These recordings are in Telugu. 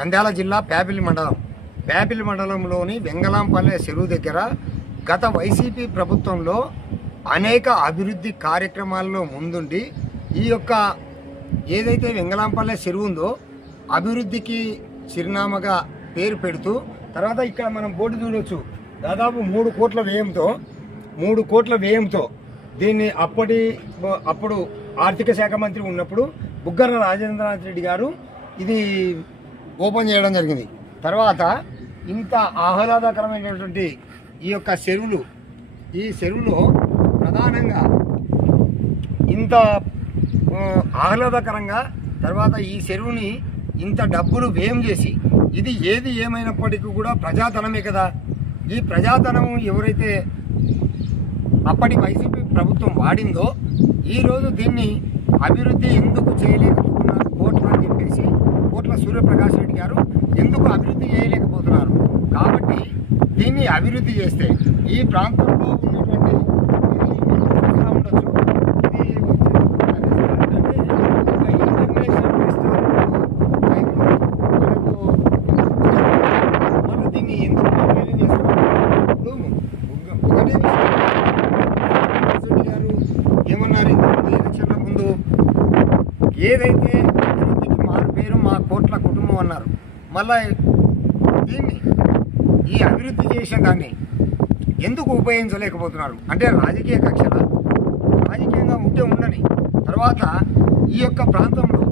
నంద్యాల జిల్లా ప్యాపిలి మండలంలోని వెంగళంపల్లె చెరువు దగ్గర గత వైసీపీ ప్రభుత్వంలో అనేక అభివృద్ధి కార్యక్రమాల్లో ముందుండి ఈ యొక్క ఏదైతే వెంగళంపల్లె చెరువు ఉందో అభివృద్ధికి చిరునామాగా పేరు పెడుతూ తర్వాత ఇక్కడ మనం బోర్డు చూడవచ్చు. దాదాపు 3 కోట్ల వ్యయంతో దీన్ని అప్పుడు ఆర్థిక శాఖ మంత్రి ఉన్నప్పుడు బుగ్గన రాజేంద్రనాథ్ రెడ్డి గారు ఇది ఓపెన్ చేయడం జరిగింది. తర్వాత ఇంత ఆహ్లాదకరమైనటువంటి ఈ యొక్క ఈ చెరువులో ప్రధానంగా ఇంత ఆహ్లాదకరంగా తర్వాత ఈ చెరువుని ఇంత డబ్బులు వ్యయం చేసి ఇది ఏది ఏమైనప్పటికీ కూడా ప్రజాధనమే కదా. ఈ ప్రజాధనం ఎవరైతే అప్పటి వైసీపీ ప్రభుత్వం వాడిందో ఈరోజు దీన్ని అభివృద్ధి ఎందుకు చేయలేకపోతున్నారు కోట్ల అని చెప్పేసి కోట్ల సూర్యప్రకాష్ రెడ్డి గారు ఎందుకు అభివృద్ధి చేయలేకపోతున్నారు. కాబట్టి దీన్ని అభివృద్ధి చేస్తే ఈ ప్రాంతంలో ఉన్నటువంటి ఉండొచ్చు దీన్ని ఎందుకు ఏమన్నారు ఎలక్షన్ల ముందు ఏదైతే అభివృద్ధికి మారు పేరు మా కోట్ల కుటుంబం అన్నారు. మళ్ళా దీన్ని ఈ అభివృద్ధి చేసిన దాన్ని ఎందుకు ఉపయోగించలేకపోతున్నారు అంటే రాజకీయ కక్షల రాజకీయంగా ఉంటే ఉండని. తర్వాత ఈ యొక్క ప్రాంతంలో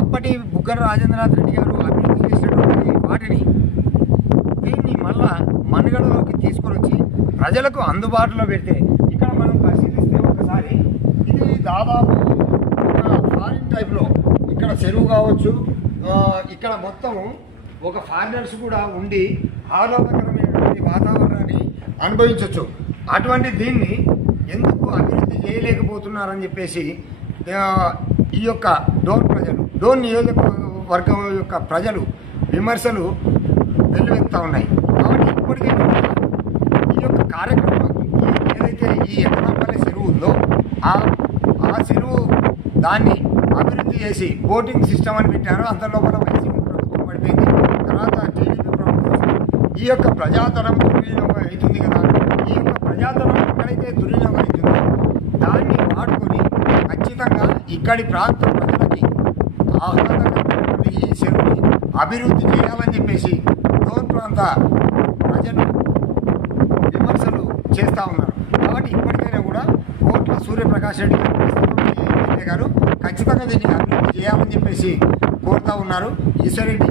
అప్పటి బుగ్గన రాజేంద్రనాథ్ రెడ్డి గారు అభివృద్ధి చేసినటువంటి వాటిని దీన్ని మళ్ళా మనుగడలోకి తీసుకొని వచ్చి ప్రజలకు అందుబాటులో పెడితే ఇక్కడ మనం పరిశీలిస్తే ఒకసారి ఇది దాదాపు ఒక ఫారిన్ టైప్లో ఇక్కడ చెరువు కావచ్చు, ఇక్కడ మొత్తం ఒక ఫారినర్స్ కూడా ఉండి ఆహ్లాదకరమైనటువంటి వాతావరణాన్ని అనుభవించవచ్చు. అటువంటి దీన్ని ఎందుకు అభివృద్ధి చేయలేకపోతున్నారని చెప్పేసి ఈ యొక్క డోన్ నియోజకవర్గం యొక్క ప్రజలు విమర్శలు వెల్లువెత్తుతూ ఉన్నాయి. కాబట్టి ఇప్పటికైనా ఈ యొక్క కార్యక్రమం ఏదైతే ఈ వెంగళంపల్లె చెరువు ఉందో ఆ చెరువు దాన్ని అభివృద్ధి చేసి బోటింగ్ సిస్టమ్ అని పెట్టారో అంత లోపల వైసీపీ ప్రభుత్వం పడిపోయింది. తర్వాత టీడీపీ ప్రభుత్వం ఈ యొక్క ప్రజాధనం దుర్వినియోగం అవుతుంది కదా. ఈ యొక్క ప్రజాధనం ఎక్కడైతే దుర్వినియోగం అవుతుందో దాన్ని వాడుకొని ఖచ్చితంగా ఇక్కడి ప్రాంత ప్రజలకి ఆహ్లాదకరమైనటువంటి ఈ చెరువుని అభివృద్ధి చేయాలని చెప్పేసి డోన్ ప్రాంత ప్రజలు విమర్శలు చేస్తూ ఉన్నారు. కాబట్టి ఇప్పటికైనా కూడా కోట్ల సూర్యప్రకాష్ రెడ్డి గారు ఖచ్చితంగా దీన్ని అభివృద్ధి చేయాలని చెప్పేసి కోరుతూ ఉన్నారు. ఈశ్వరెడ్డి